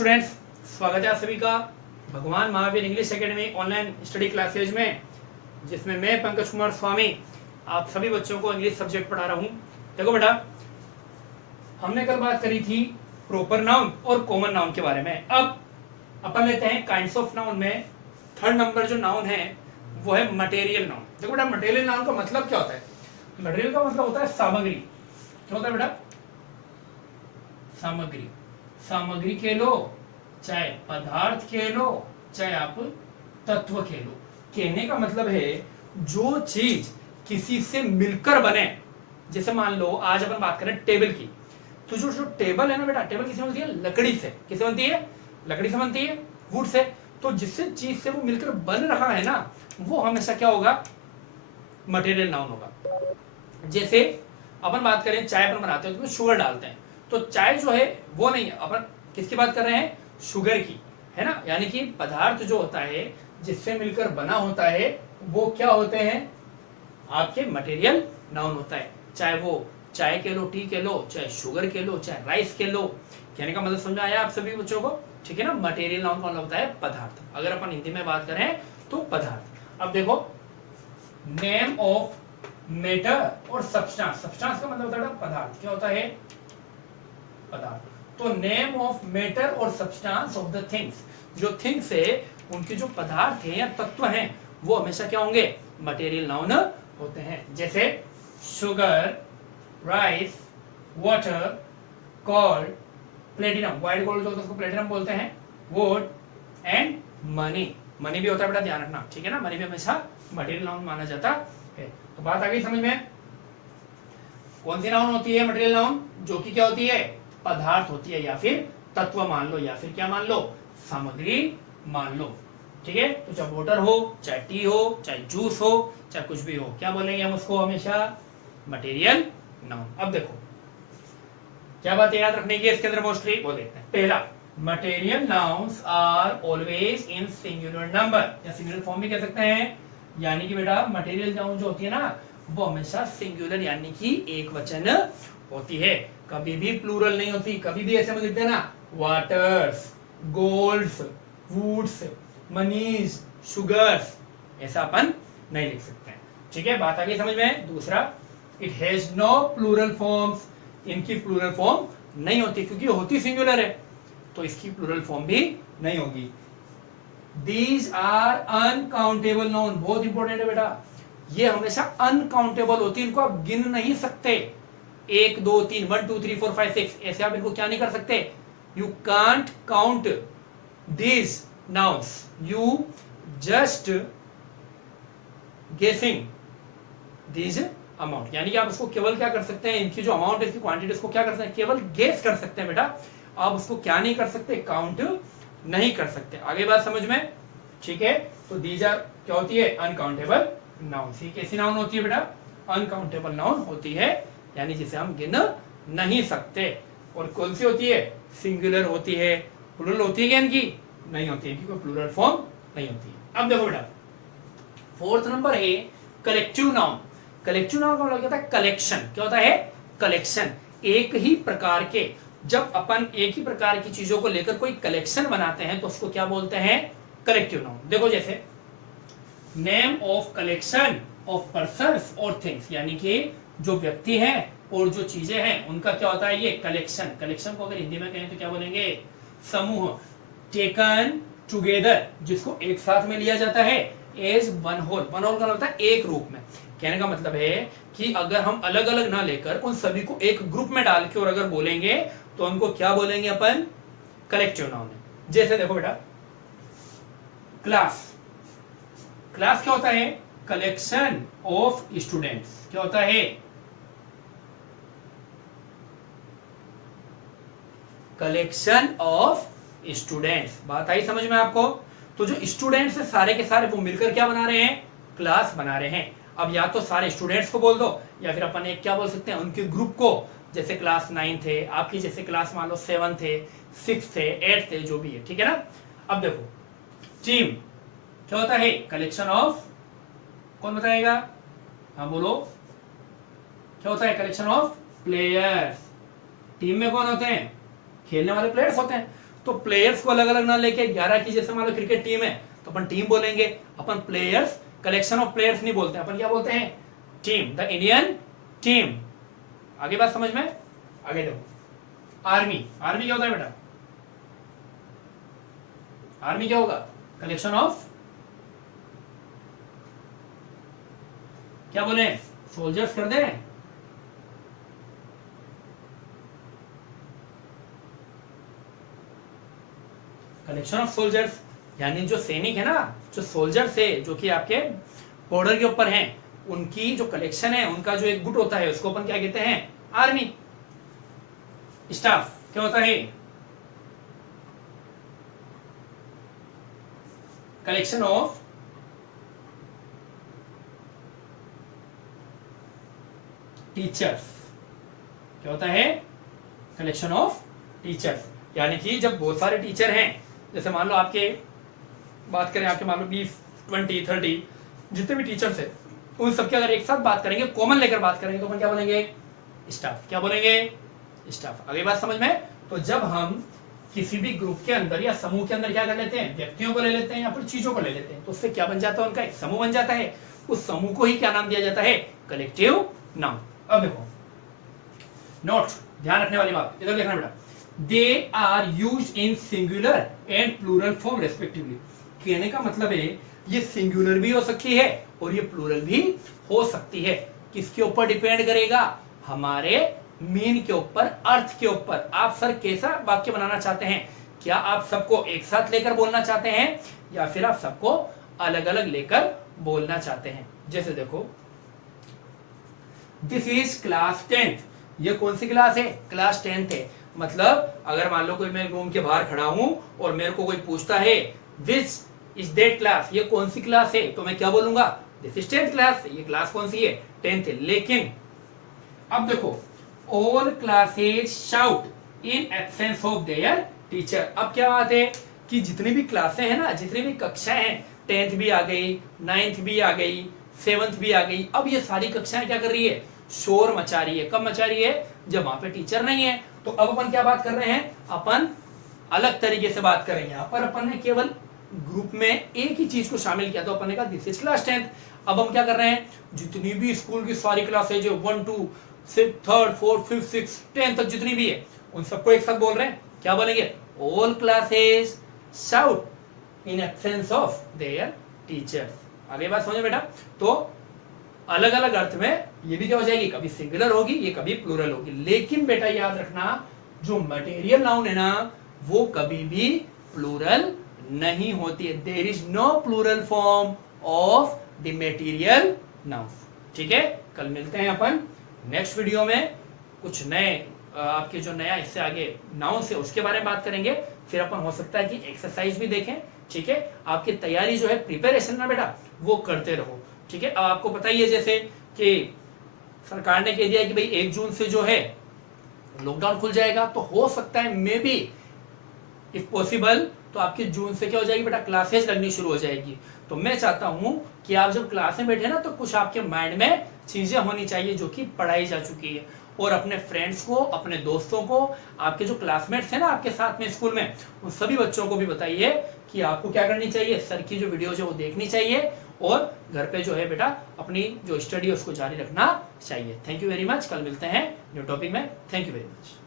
Students, स्वागत है आप सभी का भगवान Mahavir English academy online study classes में, जिसमें मैं पंकज कुमार स्वामी आप सभी बच्चों को इंग्लिश सब्जेक्ट पढ़ा रहा हूँ। देखो बेटा, हमने कल बात करी थी प्रॉपर नाउन और कॉमन नाउन के बारे में। अब अपन लेते हैं काइंड्स ऑफ नाउन में थर्ड नंबर जो नाउन है वो है मटेरियल नाउन। देखो बेटा, मटेरियल नाउन का मतलब क्या होता है? मटेरियल का मतलब होता है सामग्री। क्या होता है बेटा? सामग्री। सामग्री कह लो, चाहे पदार्थ कह लो, चाहे आप तत्व कह लो। कहने का मतलब है जो चीज किसी से मिलकर बने। जैसे मान लो आज अपन बात करें टेबल की, तो जो टेबल है ना बेटा, टेबल किससे बनती है? लकड़ी से। किससे बनती है? लकड़ी से बनती है, वुड से। तो जिससे चीज से वो मिलकर बन रहा है ना, वो हमेशा क्या होगा? मटेरियल नाउन होगा। जैसे अपन बात करें चाय अपन बनाते हैं तो शुगर डालते हैं, तो चाय जो है वो नहीं, अपन किसकी बात कर रहे हैं? शुगर की, है ना। यानी कि पदार्थ जो होता है जिससे मिलकर बना होता है वो क्या होते हैं? आपके मटेरियल नाउन होता है। चाहे वो चाय के लो, टी के लो, चाहे शुगर के लो, चाहे राइस के लो। कहने का मतलब समझ में आया आप सभी बच्चों को? ठीक है ना। मटेरियल नाउन कौन होता है? पदार्थ। अगर अपन हिंदी में बात करें तो पदार्थ। अब देखो, नेम ऑफ मैटर और सब्सटेंस। सब्सटेंस का मतलब होता है पदार्थ। क्या होता है? पदार्थ। तो नेम ऑफ मैटर और सब्सटेंस ऑफ द थिंग्स, जो थिंग्स है उनके जो पदार्थ है या तत्व हैं वो हमेशा क्या होंगे? मटेरियल नाउन होते हैं। जैसे sugar, rice, water, gold, platinum. White gold जो होता है उसको प्लेटिनम बोलते हैं। Would and money. मनी भी होता है बेटा, ध्यान रखना, ठीक है ना। मनी भी हमेशा मटेरियल नाउन माना जाता है। तो बात आ गई समझ में? कौन सी नाउन होती है मटेरियल नाउन? जो कि क्या होती है? पदार्थ होती है, या फिर तत्व मान लो, या फिर क्या मान लो? सामग्री मान लो। ठीक है। तो चाहे वाटर हो, चाहे टी हो, चाहे जूस हो, चाहे कुछ भी हो, क्या बोलेंगे हम उसको? हमेशा मटेरियल नाउन। अब देखो क्या बात याद रखने की इसके अंदर मोस्टली, वो देखते हैं। पहला, material nouns are always in singular number, या सिंगुलर फॉर्म भी कह सकते हैं। यानी कि बेटा मटेरियल नाउन जो होती है ना वो हमेशा सिंगुलर यानी कि एक वचन होती है, कभी भी प्लूरल नहीं होती। कभी भी ऐसे में लिखते हैं ना, वाटर्स, गोल्ड्स, वुड्स, मनीज, शुगर्स, ऐसा अपन नहीं लिख सकते हैं। ठीक है, बात आ गई समझ में? दूसरा, it has no plural forms. इनकी प्लूरल फॉर्म नहीं होती, क्योंकि होती सिंगुलर है तो इसकी प्लूरल फॉर्म भी नहीं होगी। These are uncountable noun। बहुत इंपॉर्टेंट है बेटा, ये हमेशा अनकाउंटेबल होती है, इनको आप गिन नहीं सकते। 1 2 3 1 2 3 4 5 6 ऐसे आप इनको क्या नहीं कर सकते? You can't count these nouns, you just guessing these amount. यानी कि आप उसको केवल क्या कर सकते हैं? इनकी जो अमाउंट है, इसकी क्वांटिटी, उसको क्या कर सकते हैं? केवल गेस कर सकते हैं बेटा। आप उसको क्या नहीं कर सकते? काउंट नहीं कर सकते। आगे बात समझ में? ठीक है। तो दीज आर क्या होती है? Uncountable noun. ये कैसी नाउन होती है बेटा? अनकाउंटेबल नाउन होती है, यानी जिसे हम गिन नहीं सकते। और कौन सी होती है? सिंगुलर होती है। प्लूरल होती है क्या इनकी? नहीं होती है, क्योंकि प्लूरल फॉर्म नहीं होती है। अब देखो बेटा, फोर्थ नंबर है कलेक्टिव नाउन। कलेक्टिव नाउन का मतलब क्या होता है? कलेक्शन। क्या होता है? कलेक्शन। एक ही प्रकार के, जब अपन एक ही प्रकार की चीजों को लेकर कोई कलेक्शन बनाते हैं तो उसको क्या बोलते हैं? Collective noun. देखो जैसे name of collection of persons और थिंग्स, यानी कि जो व्यक्ति हैं और जो चीजें हैं उनका क्या होता है? ये कलेक्शन। कलेक्शन को अगर हिंदी में कहें तो क्या बोलेंगे? समूह। टेकन टुगेदर, जिसको एक साथ में लिया जाता है। As one whole. One whole का मतलब होता है एक रूप में। कहने का मतलब है कि अगर हम अलग अलग ना लेकर उन सभी को एक ग्रुप में डाल के और अगर बोलेंगे तो उनको क्या बोलेंगे अपन? कलेक्टिव नाउन है। जैसे देखो बेटा, क्लास। क्लास क्या होता है? Collection of students. क्या होता है? Collection of students. बात आई समझ में आपको? तो जो स्टूडेंट्स है सारे के सारे वो मिलकर क्या बना रहे हैं? क्लास बना रहे हैं। अब या तो सारे स्टूडेंट्स को बोल दो, या फिर अपन एक क्या बोल सकते हैं? उनके ग्रुप को। जैसे क्लास 9 थे आपकी, जैसे क्लास मान लो 7 थे, 6 थे, 8 थे, जो भी है। ठीक है ना। अब देखो, टीम क्या होता है? कलेक्शन ऑफ, कौन बताएगा? हाँ बोलो, क्या होता है? Collection of players. टीम में कौन होते हैं? खेलने वाले प्लेयर्स होते हैं। तो प्लेयर्स को अलग अलग ना लेके 11 की, जैसे मान लो क्रिकेट टीम है तो अपन टीम बोलेंगे, अपन प्लेयर्स कलेक्शन ऑफ प्लेयर्स नहीं बोलते, अपन क्या बोलते हैं, टीम, द इंडियन टीम। आगे बात समझ में? आगे देखो, आर्मी, आर्मी क्या होता है बेटा, आर्मी क्या होगा, कलेक्शन ऑफ, क्या बोले, सोल्जर्स कर दे, कलेक्शन ऑफ सोल्जर्स, यानी जो सैनिक है ना, जो सोल्जर्स है जो कि आपके बॉर्डर के ऊपर हैं, उनकी जो कलेक्शन है, उनका जो एक गुट होता है, उसको अपन क्या कहते हैं, आर्मी। स्टाफ क्या होता है, कलेक्शन ऑफ टीचर्स, क्या होता है, कलेक्शन ऑफ टीचर्स। यानी कि जब बहुत सारे टीचर हैं, जैसे मान लो आपके, बात करें आपके, मान लो 20, 20, 30 जितने भी टीचर्स हैं, उन सबके अगर एक साथ बात करेंगे, कॉमन लेकर बात करेंगे, तो अपन क्या बोलेंगे, स्टाफ। क्या बोलेंगे, स्टाफ। अगली बात समझ में? तो जब हम किसी भी ग्रुप के अंदर या समूह के अंदर क्या कर लेते हैं, व्यक्तियों को ले लेते हैं या फिर चीजों को ले लेते हैं, तो उससे क्या बन जाता है, उनका एक समूह बन जाता है। उस समूह को ही क्या नाम दिया जाता है, कलेक्टिव नाउन। अब देखो नोट, ध्यान रखने वाली बात, इधर देखना बेटा, they are used in singular and plural form respectively. कहने का मतलब है ये सिंगुलर भी हो सकती है और ये प्लूरल भी हो सकती है। किसके ऊपर डिपेंड करेगा, हमारे मीन के ऊपर, अर्थ के ऊपर। आप सर कैसा वाक्य बनाना चाहते हैं, क्या आप सबको एक साथ लेकर बोलना चाहते हैं या फिर आप सबको अलग अलग लेकर बोलना चाहते हैं। जैसे देखो, दिस इज क्लास 10th, ये कौन सी क्लास है, क्लास 10th है। मतलब अगर मान लो कोई मैं रूम के बाहर खड़ा हूं और मेरे को कोई पूछता है विच इज दैट क्लास, ये कौन सी क्लास है, तो मैं क्या बोलूंगा, दिस इज 10th क्लास। ये क्लास कौन सी है, 10th है। लेकिन अब देखो, all classes shout in absence of their teacher. अब क्या बात है कि जितनी भी क्लासें हैं ना, जितनी भी कक्षाएं हैं, 10th भी आ गई, 9th भी आ गई, 7th भी आ गई, अब ये सारी कक्षाएं क्या कर रही है, शोर मचा रही है। कब मचा रही है, जब वहां पे टीचर नहीं है। तो अब अपन क्या बात कर रहे हैं, अपन अलग तरीके से बात करेंगे। यहाँ पर अपन ने केवल ग्रुप में एक ही चीज को शामिल किया, तो अपन ने कहा दिस इज क्लास 10th। अब हम क्या कर रहे हैं, जितनी भी स्कूल की सारी क्लासेज जो 1, 2, 3rd, 4th, 5th, 6th, 10th तक जितनी भी है, उन सबको एक साथ बोल रहे हैं। क्या बोलेंगे, all classes shout in absence of their teacher. आगे बात समझो बेटा। तो अलग अलग अर्थ में ये भी क्या हो जाएगी, कभी सिंगुलर होगी, ये कभी प्लूरल होगी। लेकिन बेटा याद रखना, जो मटेरियल नाउन है ना, वो कभी भी प्लूरल नहीं होती है। There is no plural form of the material noun. ठीक है, कल मिलते हैं अपन नेक्स्ट वीडियो में, कुछ नए आपके जो नया इससे आगे नाउन से उसके बारे में बात करेंगे। फिर अपन हो सकता है कि एक्सरसाइज भी देखें। ठीक है, आपकी तैयारी जो है, प्रिपरेशन ना बेटा, वो करते रहो। ठीक है, अब आपको पता ही है जैसे कि सरकार ने कह दिया कि भाई 1 जून से जो है लॉकडाउन खुल जाएगा, तो हो सकता है मे बी इफ पॉसिबल तो आपकी जून से क्या हो जाएगी बेटा, क्लासेस लगनी शुरू हो जाएगी। तो मैं चाहता हूं कि आप जब क्लास में बैठे ना, तो कुछ आपके माइंड में चीजें होनी चाहिए जो कि पढ़ाई जा चुकी है। और अपने फ्रेंड्स को, अपने दोस्तों को, आपके जो क्लासमेट्स हैं ना आपके साथ में स्कूल में, उन सभी बच्चों को भी बताइए कि आपको क्या करनी चाहिए, सर की जो वीडियोज है वो देखनी चाहिए और घर पे जो है बेटा अपनी जो स्टडी है उसको जारी रखना चाहिए। थैंक यू वेरी मच, कल मिलते हैं न्यू टॉपिक में। Thank you very much.